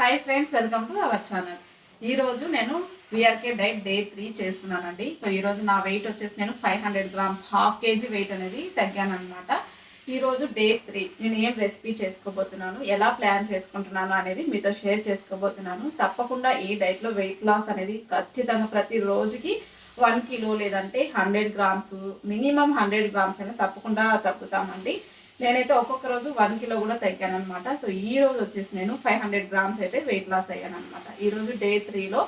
Hi friends welcome to our channel ఈరోజు నేను VRK diet day three చేస్తున్నానండి. So ఈరోజు నా వెయిట్ వచ్చేసి నేను five hundred grams half KG weight అనేది తగ్గాను అనమాట డే త్రీ. నేను ఏం రెసిపీ చేసుకోబోతున్నాను ఎలా ప్లాన్ చేసుకుంటున్నాను అనేది మీతో షేర్ చేసుకోబోతున్నాను. తప్పకుండా ఈ డైట్లో వెయిట్ లాస్ అనేది ఖచ్చితంగా ప్రతి రోజుకి వన్ కిలో లేదంటే hundred grams minimum hundred grams అయినా తప్పకుండా తగ్గుతామండి. నేనైతే ఒక్కొక్క రోజు వన్ కిలో కూడా తగ్గాను అనమాట సో ఈ రోజు వచ్చేసి నేను ఫైవ్ హండ్రెడ్ గ్రామ్స్ అయితే వెయిట్ లాస్ అయ్యాను అనమాట ఈరోజు డే త్రీలో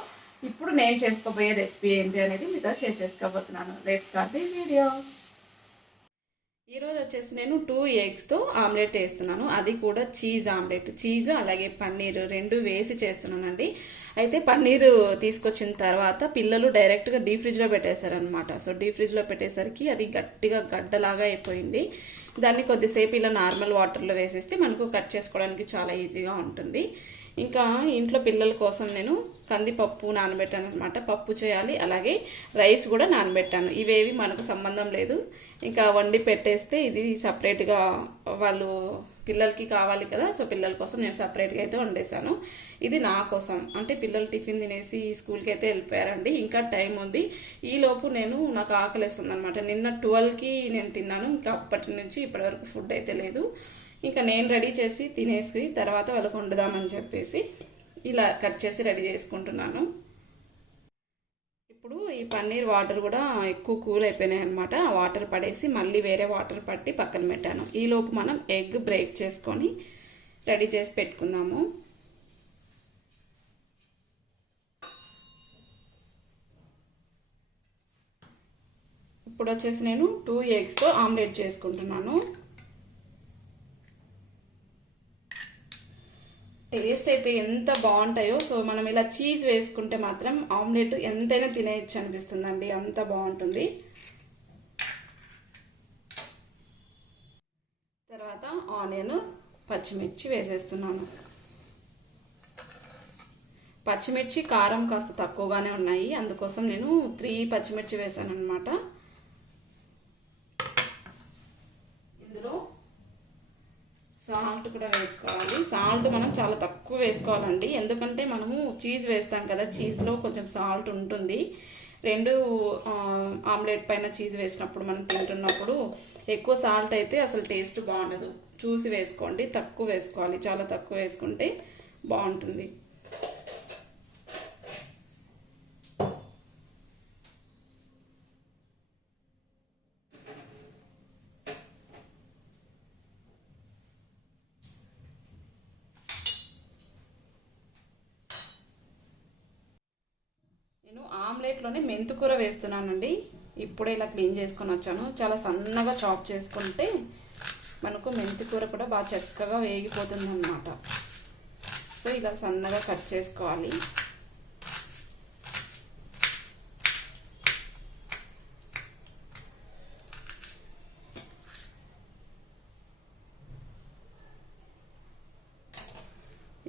ఇప్పుడు నేను చేసుకోబోయే రెసిపీ ఏంటి అనేది మీతో షేర్ చేసుకోబోతున్నాను. లెట్ స్టార్ట్ ది వీడియో ఈరోజు వచ్చేసి నేను టూ ఎగ్స్తో ఆమ్లెట్ వేస్తున్నాను. అది కూడా చీజ్ ఆమ్లెట్. చీజ్ అలాగే పన్నీర్ రెండు వేసి చేస్తున్నానండి. అయితే పన్నీర్ తీసుకొచ్చిన తర్వాత పిల్లలు డైరెక్ట్గా డీ ఫ్రిడ్జ్లో పెట్టేశారనమాట సో డీ ఫ్రిడ్జ్లో పెట్టేసరికి అది గట్టిగా గడ్డలాగా అయిపోయింది. దాన్ని కొద్దిసేపు ఇలా నార్మల్ వాటర్లో వేసేస్తే మనకు కట్ చేసుకోవడానికి చాలా ఈజీగా ఉంటుంది. ఇంకా ఇంట్లో పిల్లల కోసం నేను కందిపప్పు నానబెట్టాను అనమాట పప్పు చేయాలి అలాగే రైస్ కూడా నానబెట్టాను. ఇవేవి మనకు సంబంధం లేదు. ఇంకా వండి పెట్టేస్తే ఇది సపరేట్గా వాళ్ళు పిల్లలకి కావాలి కదా సో పిల్లల కోసం నేను సపరేట్గా అయితే వండేసాను ఇది నా కోసం. అంటే పిల్లలు టిఫిన్ తినేసి స్కూల్కి అయితే వెళ్ళిపోయారండి. ఇంకా టైం ఉంది. ఈ లోపు నేను నాకు ఆకలిస్తుంది అనమాట నిన్న ట్వెల్వ్కి నేను తిన్నాను. ఇంకా అప్పటి నుంచి ఇప్పటివరకు ఫుడ్ అయితే లేదు. ఇంకా నేను రెడీ చేసి తినేసి తర్వాత వాళ్ళకు వండుదామని చెప్పేసి ఇలా కట్ చేసి రెడీ చేసుకుంటున్నాను. ఇప్పుడు ఈ పన్నీర్ వాటర్ కూడా ఎక్కువ కూల్ అయిపోయినాయి అనమాట ఆ వాటర్ పడేసి మళ్ళీ వేరే వాటర్ పట్టి పక్కన పెట్టాను. ఈలోపు మనం ఎగ్ బ్రేక్ చేసుకొని రెడీ చేసి పెట్టుకుందాము. ఇప్పుడు వచ్చేసి నేను టూ ఎగ్స్తో ఆమ్లెట్ చేసుకుంటున్నాను. టేస్ట్ అయితే ఎంత బాగుంటాయో సో మనం ఇలా చీజ్ వేసుకుంటే మాత్రం ఆమ్లెట్ ఎంతైనా తినేయచ్చు అనిపిస్తుందండి. అంత బాగుంటుంది. తర్వాత ఆనియన్ పచ్చిమిర్చి వేసేస్తున్నాను. పచ్చిమిర్చి కారం కాస్త తక్కువగానే ఉన్నాయి. అందుకోసం నేను త్రీ పచ్చిమిర్చి వేసాను అనమాట ఇందులో సాల్ట్ కూడా వేసుకోవాలి. సాల్ట్ మనం చాలా తక్కువ వేసుకోవాలండి. ఎందుకంటే మనము చీజ్ వేస్తాం కదా చీజ్లో కొంచెం సాల్ట్ ఉంటుంది. రెండు ఆమ్లెట్ పైన చీజ్ వేసినప్పుడు మనం తింటున్నప్పుడు ఎక్కువ సాల్ట్ అయితే అసలు టేస్ట్ బాగుండదు. చూసి వేసుకోండి తక్కువ వేసుకోవాలి. చాలా తక్కువ వేసుకుంటే బాగుంటుంది నేను ఆమ్లెట్లోనే మెంతుకూర వేస్తున్నానండి. ఇప్పుడే ఇలా క్లీన్ చేసుకొని వచ్చాను. చాలా సన్నగా చాప్ చేసుకుంటే మనకు మెంతికూర కూడా బాగా చక్కగా వేగిపోతుంది అనమాట సో ఇలా సన్నగా కట్ చేసుకోవాలి.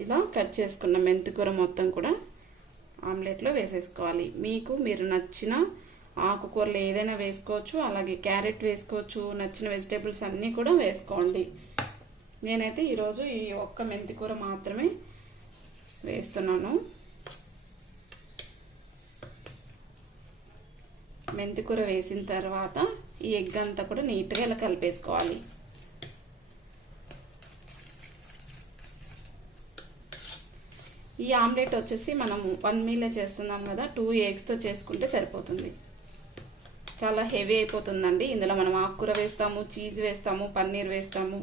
ఇలా కట్ చేసుకున్న మెంతికూర మొత్తం కూడా ఆమ్లెట్లో వేసేసుకోవాలి. మీకు మీరు నచ్చిన ఆకుకూరలు ఏదైనా వేసుకోవచ్చు అలాగే క్యారెట్ వేసుకోవచ్చు నచ్చిన వెజిటేబుల్స్ అన్నీ కూడా వేసుకోండి. నేనైతే ఈరోజు ఈ ఒక్క మెంతికూర మాత్రమే వేస్తున్నాను. మెంతికూర వేసిన తర్వాత ఈ ఎగ్ అంతా కూడా నీట్గా ఇలా కలిపేసుకోవాలి. ఈ ఆమ్లెట్ వచ్చేసి మనము వన్ మీలే చేస్తున్నాం కదా టూ ఎగ్స్తో చేసుకుంటే సరిపోతుంది. చాలా హెవీ అయిపోతుందండి. ఇందులో మనం ఆకుకూర వేస్తాము చీజ్ వేస్తాము పన్నీర్ వేస్తాము.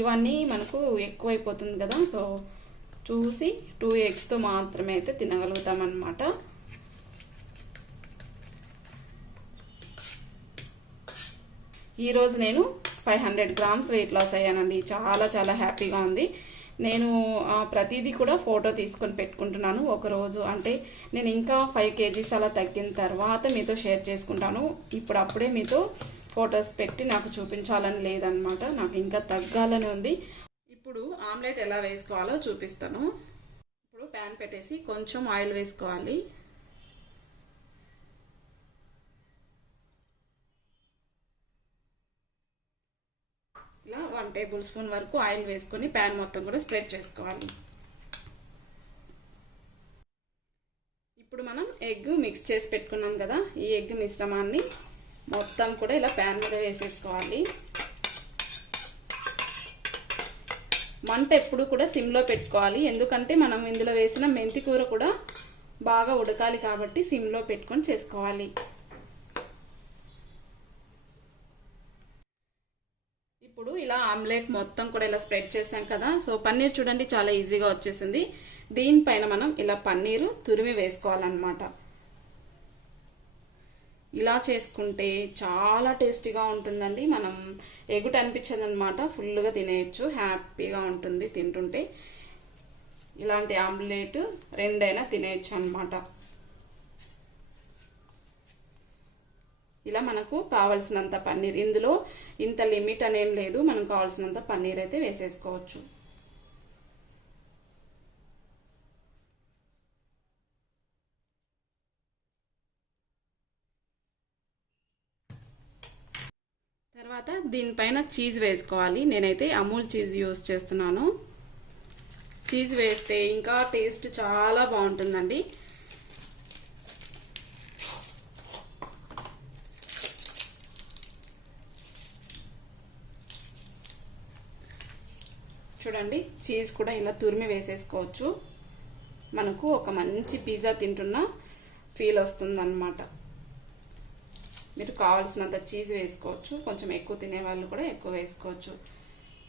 ఇవన్నీ మనకు ఎక్కువ అయిపోతుంది కదా సో చూసి టూ ఎగ్స్తో మాత్రమే అయితే తినగలుగుతాం అన్నమాట ఈరోజు నేను five hundred grams weight loss అయ్యానండి. చాలా చాలా హ్యాపీగా ఉంది. నేను ప్రతిదీ కూడా ఫోటో తీసుకొని పెట్టుకుంటున్నాను. ఒకరోజు అంటే నేను ఇంకా ఫైవ్ కేజీస్ అలా తగ్గిన తర్వాత మీతో షేర్ చేసుకుంటాను. ఇప్పుడు అప్పుడే మీతో ఫొటోస్ పెట్టి నాకు చూపించాలని లేదనమాట నాకు ఇంకా తగ్గాలని ఉంది. ఇప్పుడు ఆమ్లెట్ ఎలా వేసుకోవాలో చూపిస్తాను. ఇప్పుడు ప్యాన్ పెట్టేసి కొంచెం ఆయిల్ వేసుకోవాలి. టేబుల్ స్పూన్ వరకు ఆయిల్ వేసుకొని ప్యాన్ మొత్తం కూడా స్ప్రెడ్ చేసుకోవాలి. ఇప్పుడు మనం ఎగ్ మిక్స్ చేసి పెట్టుకున్నాం కదా ఈ ఎగ్ మిశ్రమాన్ని మొత్తం కూడా ఇలా ప్యాన్ మీద వేసేసుకోవాలి. మంట ఎప్పుడు కూడా సిమ్లో పెట్టుకోవాలి. ఎందుకంటే మనం ఇందులో వేసిన మెంతి కూర కూడా బాగా ఉడకాలి కాబట్టి సిమ్లో పెట్టుకొని చేసుకోవాలి. ఇప్పుడు ఇలా ఆమ్లెట్ మొత్తం కూడా ఇలా స్ప్రెడ్ చేసాం కదా. సో పన్నీర్ చూడండి చాలా ఈజీగా వచ్చేసింది. దీనిపైన మనం ఇలా పన్నీరు తురిమి వేసుకోవాలన్నమాట. ఇలా చేసుకుంటే చాలా టేస్టీగా ఉంటుందండి. మనం ఎగుట అనిపించదు అనమాట ఫుల్గా తినేయచ్చు. హ్యాపీగా ఉంటుంది తింటుంటే. ఇలాంటి ఆమ్లెట్ రెండైనా తినేయచ్చు అనమాట ఇలా మనకు కావలసినంత పన్నీర్. ఇందులో ఇంత లిమిట్ అనేం లేదు. మనకు కావాల్సినంత పన్నీర్ అయితే వేసేసుకోవచ్చు. తర్వాత దీనిపైన చీజ్ వేసుకోవాలి. నేనైతే అమూల్ చీజ్ యూస్ చేస్తున్నాను. చీజ్ వేస్తే ఇంకా టేస్ట్ చాలా బాగుంటుందండి. చూడండి చీజ్ కూడా ఇలా తురిమి వేసేసుకోవచ్చు. మనకు ఒక మంచి పిజ్జా తింటున్న ఫీల్ వస్తుందన్నమాట. మీరు కావాల్సినంత చీజ్ వేసుకోవచ్చు. కొంచెం ఎక్కువ తినే వాళ్ళు కూడా ఎక్కువ వేసుకోవచ్చు.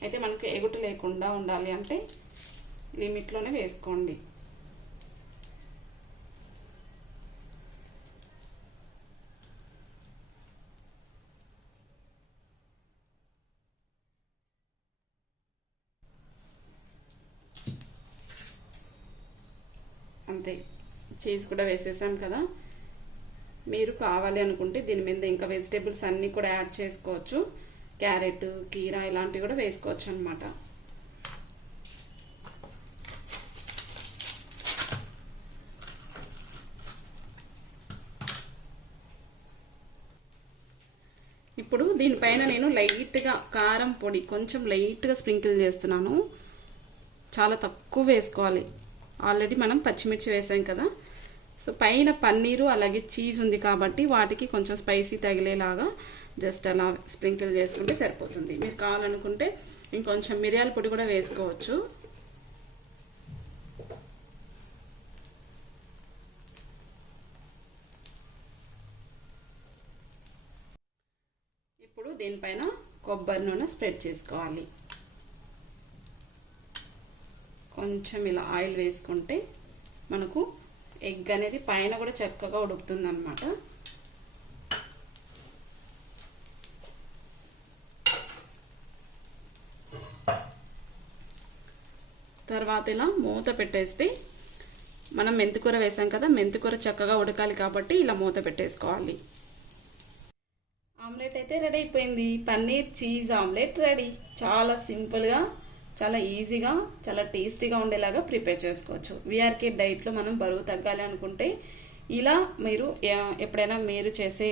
అయితే మనకు ఎగుటు లేకుండా ఉండాలి అంటే లిమిట్లోనే వేసుకోండి. అంతే చీజ్ కూడా వేసేసాం కదా. మీరు కావాలి అనుకుంటే దీని మీద ఇంకా వెజిటేబుల్స్ అన్నీ కూడా యాడ్ చేసుకోవచ్చు. క్యారెట్ కీరా ఇలాంటివి కూడా వేసుకోవచ్చు అనమాట ఇప్పుడు దీనిపైన నేను లైట్గా కారం పొడి కొంచెం లైట్గా స్ప్రింకిల్ చేస్తున్నాను. చాలా తక్కువ వేసుకోవాలి. ఆల్రెడీ మనం పచ్చిమిర్చి వేసాం కదా. సో పైన పన్నీరు అలాగే చీజ్ ఉంది కాబట్టి వాటికి కొంచెం స్పైసీ తగిలేలాగా జస్ట్ అలా స్ప్రింకిల్ చేసుకుంటే సరిపోతుంది. మీరు కావాలనుకుంటే ఇంకొంచెం మిరియాల పొడి కూడా వేసుకోవచ్చు. ఇప్పుడు దీనిపైన కొబ్బరి నూనె స్ప్రెడ్ చేసుకోవాలి. కొంచెం ఇలా ఆయిల్ వేసుకుంటే మనకు ఎగ్ అనేది పైన కూడా చక్కగా ఉడుకుతుంది అనమాట తర్వాత ఇలా మూత పెట్టేస్తే మనం మెంతికూర వేసాం కదా మెంతికూర చక్కగా ఉడకాలి కాబట్టి ఇలా మూత పెట్టేసుకోవాలి. ఆమ్లెట్ అయితే రెడీ అయిపోయింది. Paneer cheese omelette ready. చాలా సింపుల్గా చాలా ఈజీగా చాలా టేస్టీగా ఉండేలాగా ప్రిపేర్ చేసుకోవచ్చు. విఆర్కే డైట్లో మనం బరువు తగ్గాలి అనుకుంటే ఇలా మీరు ఎప్పుడైనా మీరు చేసే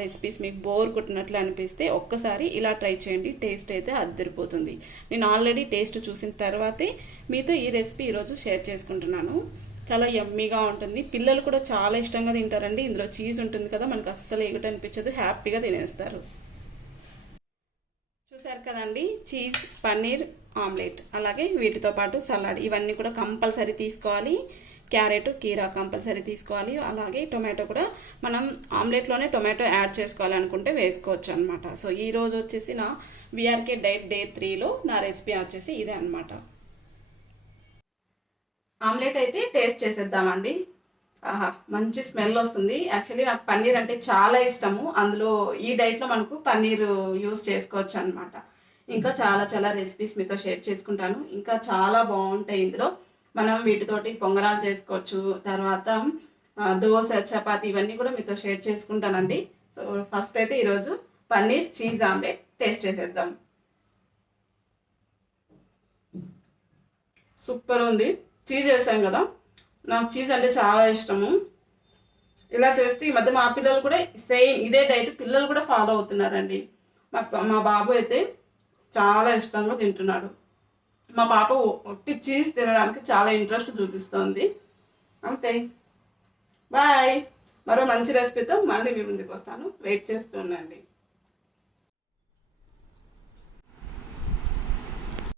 రెసిపీస్ మీకు బోర్ కుట్టినట్లు అనిపిస్తే ఒక్కసారి ఇలా ట్రై చేయండి టేస్ట్ అయితే అద్దరిపోతుంది. నేను ఆల్రెడీ టేస్ట్ చూసిన తర్వాతే మీతో ఈ రెసిపీ ఈరోజు షేర్ చేసుకుంటున్నాను. చాలా యమ్మీగా ఉంటుంది. పిల్లలు కూడా చాలా ఇష్టంగా తింటారండి. ఇందులో చీజ్ ఉంటుంది కదా మనకు అస్సలు ఎగుట అనిపించదు హ్యాపీగా తినేస్తారు. చూసారు కదండి? చీజ్ పన్నీర్ ఆమ్లెట్ అలాగే వీటితో పాటు సలాడ్. ఇవన్నీ కూడా కంపల్సరీ తీసుకోవాలి. క్యారెట్ కీరా కంపల్సరీ తీసుకోవాలి. అలాగే టొమాటో కూడా మనం ఆమ్లెట్లోనే టొమాటో యాడ్ చేసుకోవాలి అనుకుంటే వేసుకోవచ్చు అనమాట సో ఈ రోజు వచ్చేసి నా విఆర్కే డైట్ డే త్రీలో నా రెసిపీ వచ్చేసి ఇదే అనమాట ఆమ్లెట్ అయితే టేస్ట్ చేసేద్దామండి. ఆహా మంచి స్మెల్ వస్తుంది. యాక్చువల్లీ నాకు పన్నీర్ అంటే చాలా ఇష్టము. అందులో ఈ డైట్లో మనకు పన్నీర్ యూస్ చేసుకోవచ్చు అనమాట ఇంకా చాలా చాలా రెసిపీస్ మీతో షేర్ చేసుకుంటాను. ఇంకా చాలా బాగుంటాయి ఇందులో. మనం వీటితోటి పొంగనాలు చేసుకోవచ్చు తర్వాత దోశ చపాతి ఇవన్నీ కూడా మీతో షేర్ చేసుకుంటానండి. సో ఫస్ట్ అయితే ఈరోజు పన్నీర్ చీజ్ ఆమ్లెట్ టేస్ట్ చేసేద్దాం. సూపర్ ఉంది. చీజ్ వేసాం కదా. నాకు చీజ్ అంటే చాలా ఇష్టము. ఇలా చేస్తే ఈ మధ్య మా పిల్లలు కూడా సేమ్ ఇదే డైట్ పిల్లలు కూడా ఫాలో అవుతున్నారండి. మా మా బాబు అయితే చాలా ఇష్టంగా తింటున్నాడు. మా పాప ఒట్టి చీజ్ తినడానికి చాలా ఇంట్రెస్ట్ చూపిస్తుంది. అంతే. బాయ్. మరో మంచి రెసిపీతో మళ్ళీ మీ ముందుకు వస్తాను. వెయిట్ చేస్తూ ఉండండి.